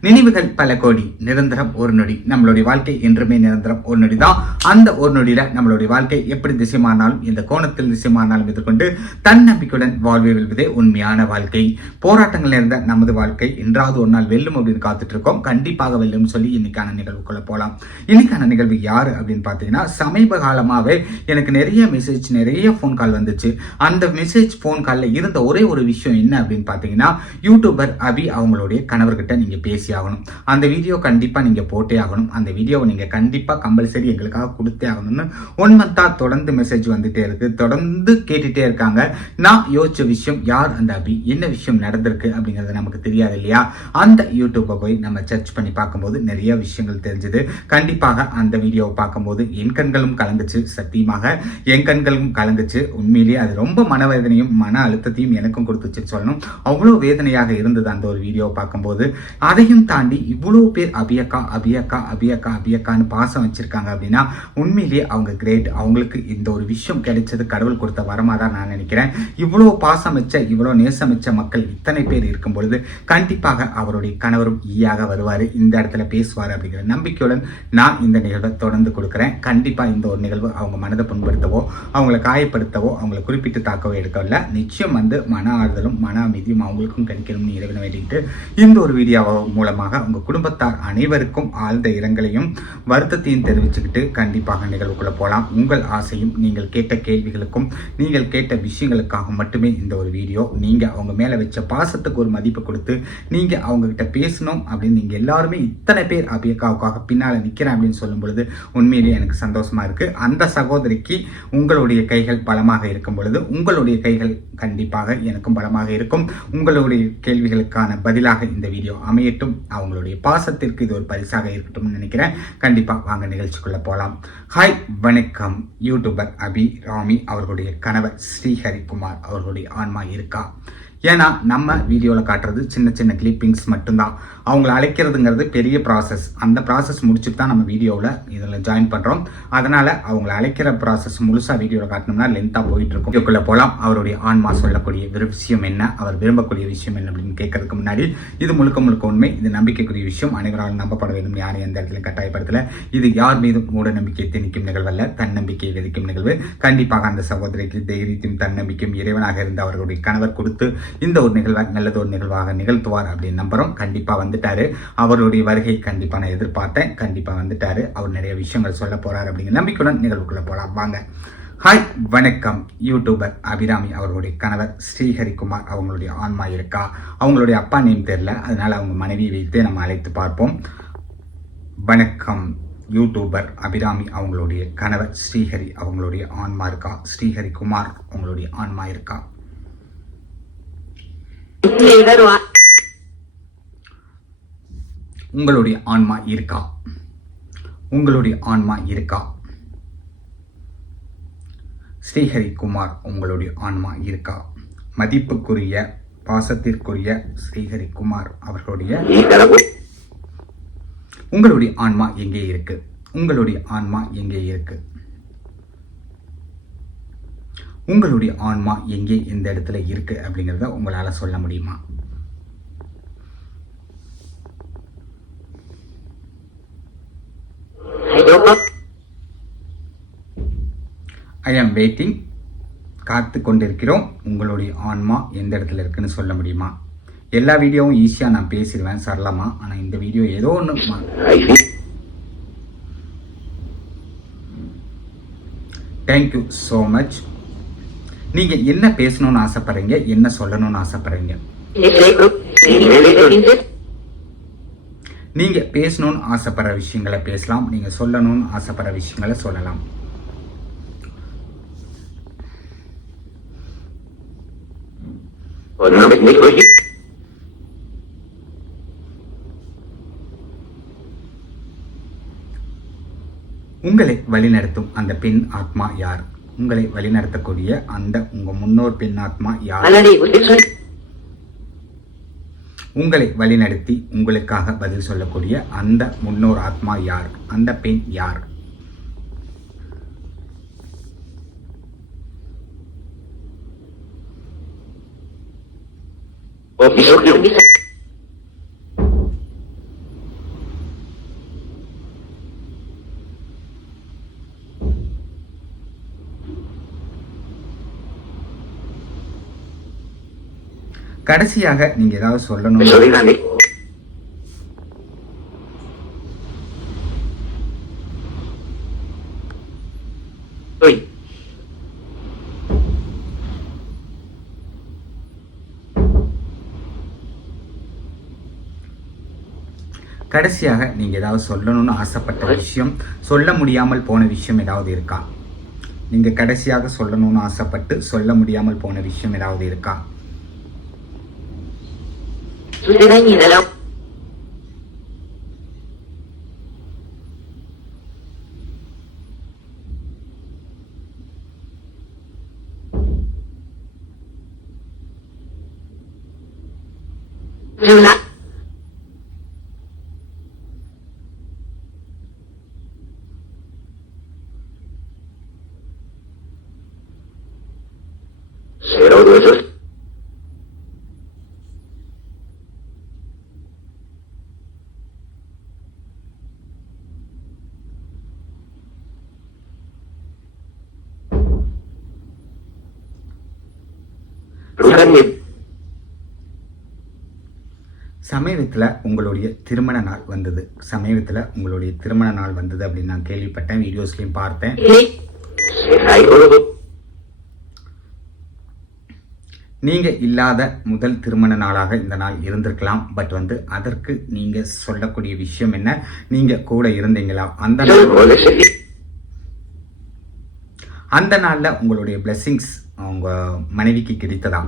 நினைவுகள் பல கோடி நிரந்தரம் ஒரு நொடி. நம்மளுடைய வாழ்க்கை என்றுமே நிரந்தரம் ஒரு நொடி தான் அந்த ஒரு நொடியில நம்மளுடைய வாழ்க்கை எப்படி திசைமானாலும் இந்த கோணத்தில் திசைமானாலும் எதிர்கொண்டு தன்னம்பிக்கையுடன் வாழ்வை வெல்வதே உண்மையான வாழ்க்கை. போராட்டங்கள் இருந்த நமது வாழ்க்கை. என்றாவது ஒரு நாள் வெல்லும் அப்படின்னு காத்துட்டு இருக்கோம் கண்டிப்பாக வெல்லும் சொல்லி இன்னைக்கான நிகழ்வுக்குள்ள போலாம். இன்னைக்கான நிகழ்வு யாரு அப்படின்னு பார்த்தீங்கன்னா சமீப காலமாகவே எனக்கு நிறைய மெசேஜ் நிறைய ஃபோன் கால் வந்துச்சு. அந்த மெசேஜ் ஃபோன் காலில் இருந்த ஒரே ஒரு விஷயம் என்ன அப்படின்னு பார்த்தீங்கன்னா யூடியூபர் அபி அவங்களுடைய கணவர்கிட்ட நீங்கள் பேசி ஆகணும். அந்த வீடியோ கண்டிப்பாக நீங்கள் போட்டே ஆகணும். அந்த வீடியோவை நீங்கள் கண்டிப்பாக கம்பல்சரி எங்களுக்காக கொடுத்தே ஆகணும்னு ஒன் மந்த்தாக தொடர்ந்து மெசேஜ் வந்துகிட்டே இருக்குது தொடர்ந்து கேட்டுட்டே இருக்காங்க. நான் யோசிச்ச விஷயம் யார் அந்த அபி? என்ன விஷயம் நடந்திருக்கு அப்படிங்கிறது நமக்கு தெரியாது இல்லையா? அந்த யூடியூப்பை போய் நம்ம சர்ச் பண்ணி பார்க்கும்போது நிறைய விஷயங்கள் தெரிஞ்சது. கண்டிப்பாக அந்த வீடியோவை பார்க்கும்போது என் கண்களும் கலங்குச்சு சத்தியமாக. என் கண்களும் கலங்குச்சு. உண்மையிலேயே அது ரொம்ப மனவேதனையும் மன அழுத்தத்தையும் எனக்கும் கொடுத்துச்சுன்னு சொல்லணும். அவ்வளோ வேதனையாக இருந்தது அந்த ஒரு வீடியோவை பார்க்கும்போது. அதையும் தாண்டி இவ்வளோ பேர் அபியக்கா அபியக்கா அபியக்கா அபியக்கான்னு பாசம் வச்சிருக்காங்க அப்படின்னா உண்மையிலேயே அவங்க கிரேட் அவங்களுக்கு இந்த ஒரு விஷயம் கிடைச்சது கடவுள் கொடுத்த வரமா தான் நான் நினைக்கிறேன். இவ்வளோ பாசம் வச்ச இவ்வளோ நேசம் வச்ச மக்கள் இத்தனை பேர் இருக்கும் பொழுது கண்டிப்பாக அவருடைய கணவரும் ஈயாக வருவார் இந்த இடத்துல பேசுவார் அப்படிங்கிற நம்பிக்கையுடன் நான் இந்த நிகழ்வை தொடர்ந்து கொடுக்குறேன். கண்டிப்பாக இந்த ஒரு நிகழ்வு அவங்க மனதை புண்படுத்தவோ அவங்களை காயப்படுத்தவோ அவங்களை குறிப்பிட்டு தாக்கவோ எடுக்கவில்லை. நிச்சயம் வந்து மன ஆறுதலும் மன அமைதியும் அவங்களுக்கும் கிடைக்கணும்னு இறைவனை வேண்டிட்டு இந்த ஒரு வீடியோ மூலமாக உங்கள் குடும்பத்தார் அனைவருக்கும் ஆழ்ந்த இரங்கலையும் வருத்தத்தையும் தெரிவிச்சுக்கிட்டு கண்டிப்பாக நிகழ்வுக்குள்ளே போகலாம் உங்கள் ஆசையும் நீங்கள் கேட்ட கேள்விகளுக்கும் நீங்கள் கேட்ட விஷயங்களுக்காக மட்டுமே இந்த ஒரு வீடியோ. நீங்கள் அவங்க மேலே வச்ச பாசத்துக்கு ஒரு மதிப்பு கொடுத்து நீங்கள் அவங்கக்கிட்ட பேசணும் அப்படின்னு நீங்கள் எல்லாருமே இத்தனை பேர் அபியக்காவுக்காக பின்னால் நிற்கிறேன் அப்படின்னு சொல்லும் பொழுது உண்மையிலேயே எனக்கு சந்தோஷமாக இருக்குது அந்த சகோதரிக்கு உங்களுடைய கைகள் பலமாக இருக்கும் பொழுது உங்களுடைய கைகள் கண்டிப்பாக எனக்கும் பலமாக இருக்கும். உங்களுடைய கேள்விகளுக்கான பதிலாக இந்த வீடியோ அமையட்டும். அவங்களுடைய பாசத்திற்கு இது ஒரு பரிசாக இருக்கட்டும் நினைக்கிறேன். கண்டிப்பாக வாங்க நிகழ்ச்சிக்குள்ள போகலாம் ஹாய் வணக்கம். யூடியூபர் அபி ராமி அவர்களுடைய கணவர் ஸ்ரீஹரிகுமார் அவர்களுடைய ஆன்மா இருக்கா? ஏன்னா நம்ம வீடியோவில் காட்டுறது சின்ன சின்ன கிளிப்பிங்ஸ் மட்டும்தான். அவங்கள அழைக்கிறதுங்கிறது பெரிய ப்ராசஸ் அந்த ப்ராசஸ் முடிச்சுட்டு தான் நம்ம வீடியோவில் இதில் ஜாயின் பண்ணுறோம் அதனால் அவங்கள அழைக்கிற ப்ராசஸ் முழுசாக வீடியோவில் காட்டணும்னா லென்த்தாக போயிட்டு இருக்கும் போகலாம் அவருடைய ஆன்மா சொல்லக்கூடிய விஷயம் என்ன? அவர் விரும்பக்கூடிய விஷயம் என்ன அப்படின்னு கேட்கறதுக்கு முன்னாடி இது முழுக்க முழுக்க உண்மை. இது நம்பிக்கைக்குரிய விஷயம். அனைவரால் நம்பப்பட வேண்டும். யாரும் எந்த இடத்துல கட்டாயப்படுத்தல. இது யார் மீதும் மூட நம்பிக்கை திணிக்கும் நிகழ்வல்ல தன்னம்பிக்கையை விதிக்கும் நிகழ்வு. கண்டிப்பாக அந்த சகோதரிக்கு தைரியத்தையும் தன்னம்பிக்கையும் இறைவனாக இருந்த அவர்களுடைய கணவர் கொடுத்து இந்த ஒரு நிகழ்வாக நல்லது ஒரு நிகழ்வாக நிகழ்த்துவார் அப்படின்னு நம்புறோம். கண்டிப்பாக வந்து வந்துட்டாரு. அவருடைய வருகை கண்டிப்பாக நான் எதிர்பார்த்தேன். கண்டிப்பாக வந்துட்டாரு. அவர் நிறைய விஷயங்கள் சொல்ல போறாரு அப்படிங்கிற நம்பிக்கையுடன் நிகழ்வுக்குள்ளே போகலாம் வாங்க. ஹாய் வணக்கம். யூடியூபர் அபிராமி அவர்களுடைய கணவர் ஸ்ரீஹரிகுமார் அவங்களுடைய ஆன்மா இருக்கா? அவங்களுடைய அப்பா நேம் தெரில அதனால அவங்க மனைவி வைத்து நம்ம அழைத்து பார்ப்போம். வணக்கம். யூடியூபர் அபிராமி அவங்களுடைய கணவர் ஸ்ரீஹரி அவங்களுடைய ஆன்மா இருக்கா? ஸ்ரீஹரிகுமார் அவங்களுடைய ஆன்மா இருக்கா? உங்களுடைய ஆன்மா இருக்கா? உங்களுடைய ஆன்மா இருக்கா? ஸ்ரீஹரிக்குமார் உங்களுடைய ஆன்மா இருக்கா? மதிப்புக்குரிய பாசத்திற்குரிய ஸ்ரீஹரிக்குமார் அவர்களுடைய உங்களுடைய ஆன்மா எங்கே இருக்கு? உங்களுடைய ஆன்மா எங்கே இருக்கு? உங்களுடைய ஆன்மா எங்கே இந்த இடத்துல இருக்கு அப்படிங்கிறத உங்களால் சொல்ல முடியுமா? ஐ ஆம் வெயிட்டிங் காத்து கொண்டிருக்கிறோம். உங்களுடைய ஆன்மா எந்த இடத்துல இருக்குன்னு சொல்ல முடியுமா? எல்லா வீடியோவும் ஈஸியாக நான் பேசிடுவேன் சரளமாக ஆனால் இந்த வீடியோ ஏதோ ஒன்று தேங்க்யூ ஸோ மச் நீங்கள் என்ன பேசணும்னு ஆசைப்படுறீங்க? என்ன சொல்லணும்னு ஆசைப்படுறீங்க? நீங்க பேசணும்னு ஆசைப்படுற விஷயங்களை பேசலாம். நீங்க சொல்லணும்னு ஆசைப்படுற விஷயங்களை சொல்லலாம். உங்களை வழிநடத்தும் அந்த பெண் ஆத்மா யார்? உங்களை வழிநடத்தக்கூடிய அந்த உங்க முன்னோர் பெண் ஆத்மா யார்? உங்களை வழிநடத்தி உங்களுக்காக பதில் சொல்லக்கூடிய அந்த முன்னோர் ஆத்மா யார்? அந்த பெண் யார்? One. கடைசியாக நீங்க ஏதாவது சொல்லணும் Solidamente. கடைசியாக நீங்க ஏதாவது சொல்லணும்னு ஆசைப்பட்ட விஷயம் சொல்ல முடியாமல் போன விஷயம் ஏதாவது இருக்கா? நீங்க கடைசியாக சொல்லணும்னு ஆசைப்பட்டு சொல்ல முடியாமல் போன விஷயம் ஏதாவது இருக்கா? Luna. Rugani. சமீபத்தில் உங்களுடைய திருமண நாள் வந்தது. சமீபத்தில் உங்களுடைய திருமண நாள் வந்தது அப்படின்னு நான் கேள்விப்பட்டேன் வீடியோஸ்லையும் பார்த்தேன். Hay oro. நீங்க இல்லாத முதல் திருமண நாளாக இந்த நாள் இருந்திருக்கலாம். பட் வந்து அதற்கு நீங்க சொல்லக்கூடிய விஷயம் என்ன? நீங்க கூட இருந்தீங்களா? அந்த அந்த நாள்ல உங்களுடைய blessings உங்க மனைவிக்கு கிடைத்ததா?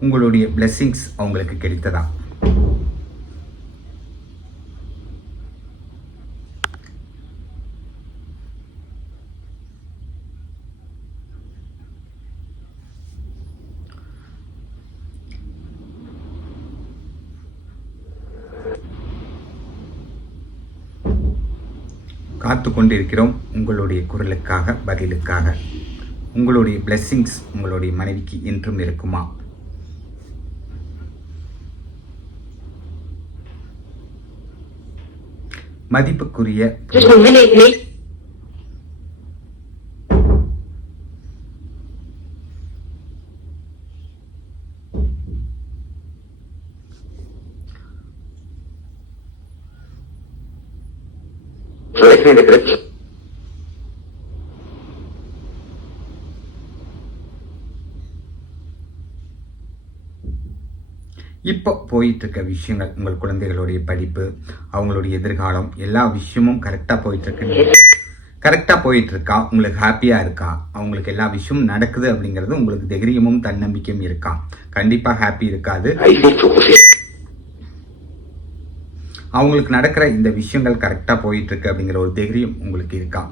உங்களுடைய blessings அவங்களுக்கு கிடைத்ததா? காத்து கொண்டிருக்கிறோம் உங்களுடைய குரலுக்காக பதிலுக்காக. உங்களுடைய பிளெஸ்ஸிங்ஸ் உங்களுடைய மனைவிக்கு என்றும் இருக்குமா? மதிப்புக்குரிய Just a minute, இப்போ போயிட்டு இருக்க விஷயங்கள் உங்கள் குழந்தைகளுடைய படிப்பு அவங்களுடைய எதிர்காலம் எல்லா விஷயமும் கரெக்டாக போயிட்டு இருக்கு கரெக்டாக போயிட்டு இருக்கா உங்களுக்கு ஹாப்பியா இருக்கா? அவங்களுக்கு எல்லா விஷயமும் நடக்குது அப்படிங்கிறது உங்களுக்கு தைரியமும் தன்னம்பிக்கையும் இருக்கா? கண்டிப்பா ஹாப்பி இருக்காது. அவங்களுக்கு நடக்கிற இந்த விஷயங்கள் கரெக்டாக போயிட்டுருக்கு அப்படிங்கிற ஒரு தைரியம் உங்களுக்கு இருக்கா?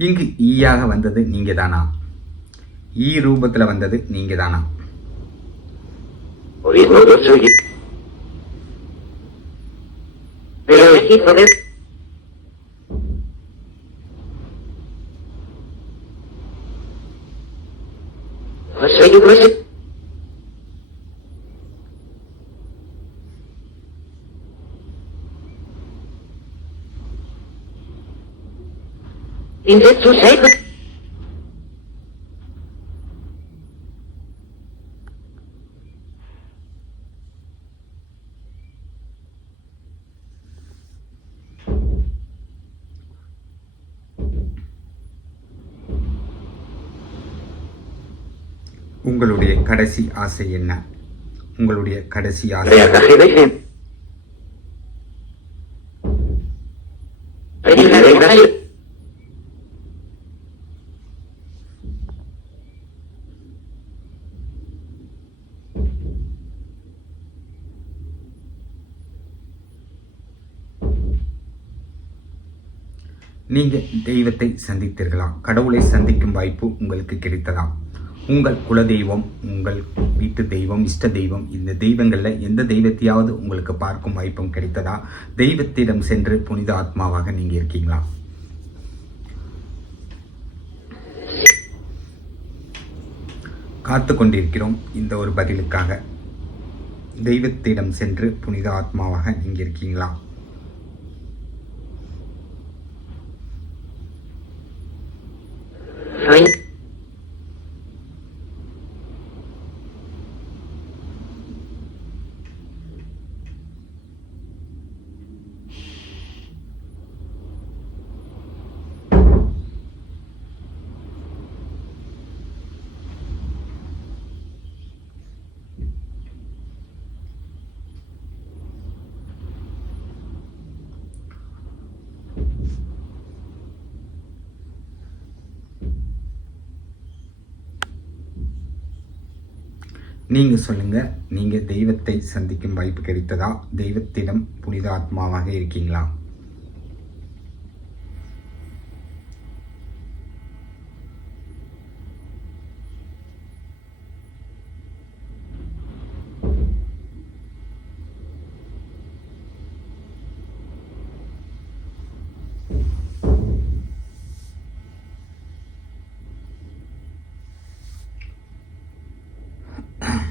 இங்கு ஈயாக வந்தது நீங்க தானா ஈ ரூபத்துல வந்தது நீங்க தானா Hoy no in it to உங்களுடைய கடைசி ஆசை என்ன? உங்களுடைய கடைசி ஆசை. என்ன? நீங்கள் தெய்வத்தை சந்தித்தீர்களா? கடவுளை சந்திக்கும் வாய்ப்பு உங்களுக்கு கிடைத்ததா? உங்கள் குலதெய்வம் உங்கள் வீட்டு தெய்வம் இஷ்ட தெய்வம் இந்த தெய்வங்களில் எந்த தெய்வத்தையாவது உங்களுக்கு பார்க்கும் வாய்ப்பும் கிடைத்ததா? தெய்வத்திடம் சென்று புனித ஆத்மாவாக நீங்கள் இருக்கீங்களா? காத்து கொண்டிருக்கிறோம் இந்த ஒரு பதிலுக்காக. தெய்வத்திடம் சென்று புனித ஆத்மாவாக நீங்கள் இருக்கீங்களா? நீங்க சொல்லுங்க. நீங்க தெய்வத்தை சந்திக்கும் வாய்ப்பு கிடைத்ததா? தெய்வத்திடம் புனித ஆத்மாவாக இருக்கீங்களா Eso dime.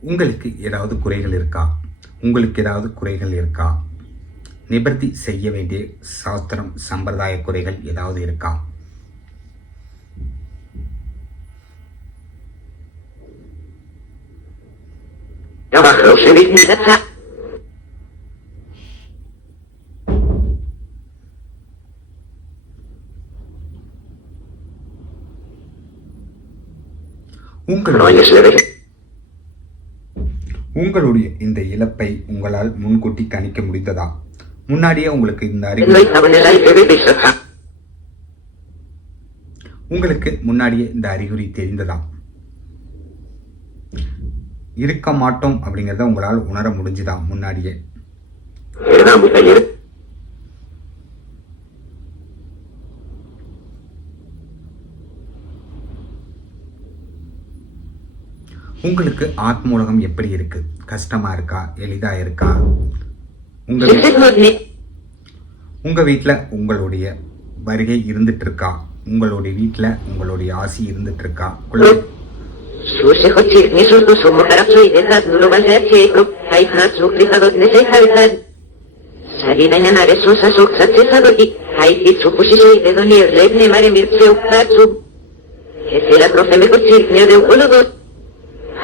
உங்களுக்கு ஏதாவது குறைகள் இருக்கா? உங்களுக்கு ஏதாவது குறைகள் இருக்கா? நிவர்த்தி செய்ய வேண்டிய சாஸ்திரம் சம்பிரதாய குறைகள் ஏதாவது இருக்கா? Abajo se dice உங்களுடைய. உங்களுடைய இந்த இழப்பை உங்களால் முன்கூட்டி கணிக்க முடிந்ததா முன்னாடியே உங்களுக்கு இந்த அறிகுறி. உங்களுக்கு முன்னாடியே இந்த அறிகுறி தெரிந்ததா இருக்க மாட்டோம் அப்படிங்கிறத உங்களால் உணர முடிஞ்சுதா முன்னாடியே உங்களுக்கு ஆத்ம உலகம் எப்படி இருக்கு? கஷ்டமா இருக்கா? எளிதா இருக்கா? உங்க. உங்க வீட்ல உங்களுடைய வருகை இருந்துட்டு இருக்கா உங்களுடைய வீட்ல உங்களுடைய ஆசி இருந்துட்டு இருக்கா குழந்தை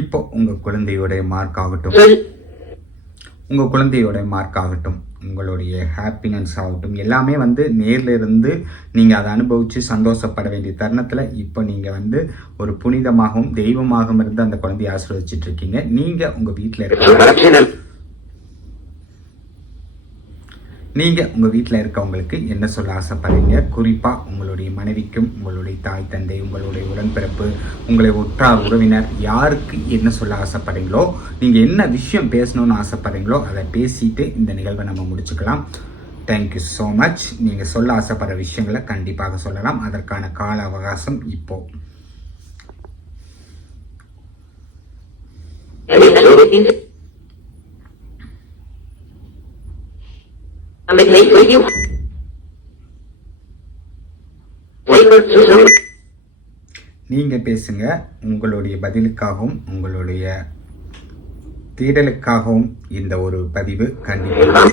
இப்போ உங்க குழந்தையோட மார்க் ஆகட்டும். Sol. உங்க குழந்தையோட மார்க் ஆகட்டும். உங்களுடைய ஹாப்பினஸ் ஆகட்டும். எல்லாமே வந்து நேர்ல இருந்து நீங்க அதை அனுபவிச்சு சந்தோஷப்பட வேண்டிய தருணத்துல இப்போ நீங்க வந்து ஒரு புனிதமாகவும் தெய்வமாகவும் இருந்து அந்த குழந்தையை ஆசீர்வதிச்சிட்டு இருக்கீங்க. நீங்க உங்க வீட்ல நீங்கள் உங்கள் வீட்டில் இருக்கவங்களுக்கு என்ன சொல்ல ஆசைப்படுறீங்க? குறிப்பாக உங்களுடைய மனைவிக்கும் உங்களுடைய தாய் தந்தை உங்களுடைய உடன்பிறப்பு உங்களை உற்றார் உறவினர் யாருக்கு என்ன சொல்ல ஆசைப்படுறீங்களோ நீங்கள் என்ன விஷயம் பேசணும்னு ஆசைப்படுறீங்களோ அதை பேசிட்டு இந்த நிகழ்வை நம்ம முடிச்சுக்கலாம். தேங்க்யூ ஸோ மச் நீங்கள் சொல்ல ஆசைப்படுற விஷயங்களை கண்டிப்பாக சொல்லலாம். அதற்கான கால அவகாசம் இப்போது you. Wait for நீங்க பேசுங்க உங்களுடைய பதிலுக்காகவும் உங்களுடைய தேடலுக்காகவும் இந்த ஒரு பதிவு கண்டிப்பாக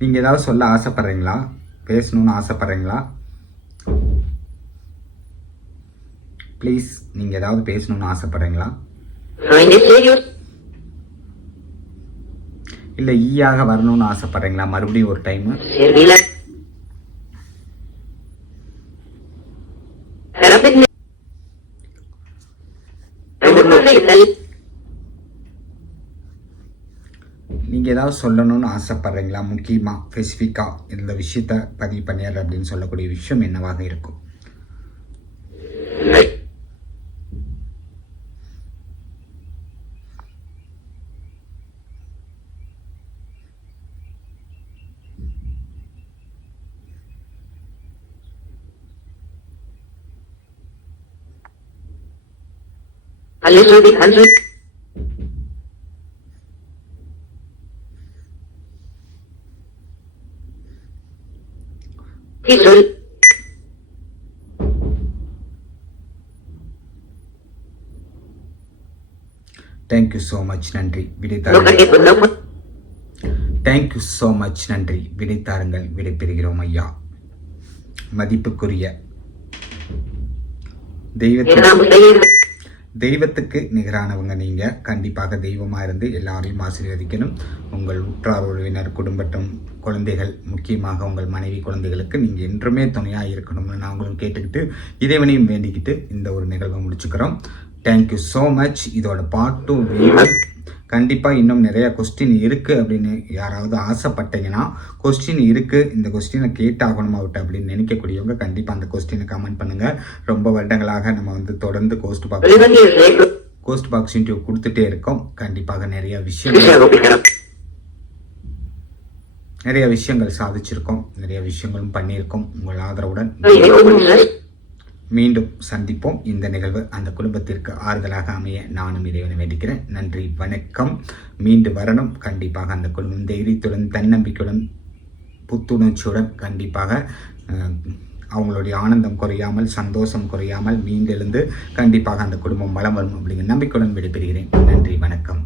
நீங்க ஏதாவது சொல்ல ஆசைப்படுறீங்களா? பேசணும்னு ஆசைப்படுறீங்களா? ப்ளீஸ் நீங்க ஏதாவது பேசணும்னு ஆசைப்படுறீங்களா. இல்ல ஈயாக வரணும்னு ஆசைப்படுறீங்களா? மறுபடியும் ஒரு டைம் ஏதாவது சொல்லணும்னு ஆசைப்படுறீங்களா? முக்கியமா ஸ்பெசிஃபிக்கா இந்த விஷயத்த பதிவு பண்ணிடுற அப்படின்னு சொல்லக்கூடிய விஷயம் என்னவாக இருக்கும்? A little History. Thank you so much நன்றி விடைத்தாருங்கள். தேங்க்யூ ஸோ மச் நன்றி விடைத்தாருங்கள் விடைபெறுகிறோம் ஐயா மதிப்புக்குரிய தெய்வத்தின். தெய்வத்துக்கு நிகரானவங்க நீங்கள் கண்டிப்பாக தெய்வமாக இருந்து எல்லாரையும் ஆசீர்வதிக்கணும். உங்கள் உற்றார் உறவினர் குடும்பத்தும் குழந்தைகள் முக்கியமாக உங்கள் மனைவி குழந்தைகளுக்கு நீங்கள் என்றுமே துணையாக இருக்கணும்னு நாங்களும் கேட்டுக்கிட்டு இறைவனையும் வேண்டிக்கிட்டு இந்த ஒரு நிகழ்வை முடிச்சுக்கிறோம். தேங்க்யூ ஸோ மச் இதோட பாட்டும் வேணும் கண்டிப்பா இன்னும் நிறைய கொஸ்டின் இருக்கு அப்படின்னு யாராவது ஆசைப்பட்டீங்கன்னா கொஸ்டின் இருக்கு. இந்த கொஸ்டினை கேட்டாகணும் அவுட் அப்படின்னு நினைக்கக்கூடியவங்க கண்டிப்பா அந்த கொஸ்டினை கமெண்ட் பண்ணுங்க. ரொம்ப வருடங்களாக நம்ம வந்து தொடர்ந்து ghost box. Ghost box interview கொடுத்துட்டே இருக்கோம். கண்டிப்பாக நிறைய Picaro. நிறைய விஷயங்கள் சாதிச்சிருக்கோம். நிறைய விஷயங்களும் பண்ணியிருக்கோம். உங்கள் ஆதரவுடன் Oye, ¿cómo மீண்டும் சந்திப்போம். இந்த நிகழ்வு அந்த குடும்பத்திற்கு ஆறுதலாக அமைய நானும் இறைவனை வேண்டிக்கிறேன். நன்றி வணக்கம். மீண்டு வரணும். கண்டிப்பாக அந்த குடும்பம் தைரியத்துடன் தன்னம்பிக்கையுடன் புத்துணர்ச்சியுடன் கண்டிப்பாக அவங்களுடைய ஆனந்தம் குறையாமல் சந்தோஷம் குறையாமல் மீண்டெழுந்து கண்டிப்பாக அந்த குடும்பம் வளம் வரும் அப்படிங்கிற நம்பிக்கையுடன் விடைபெறுகிறேன். நன்றி வணக்கம்.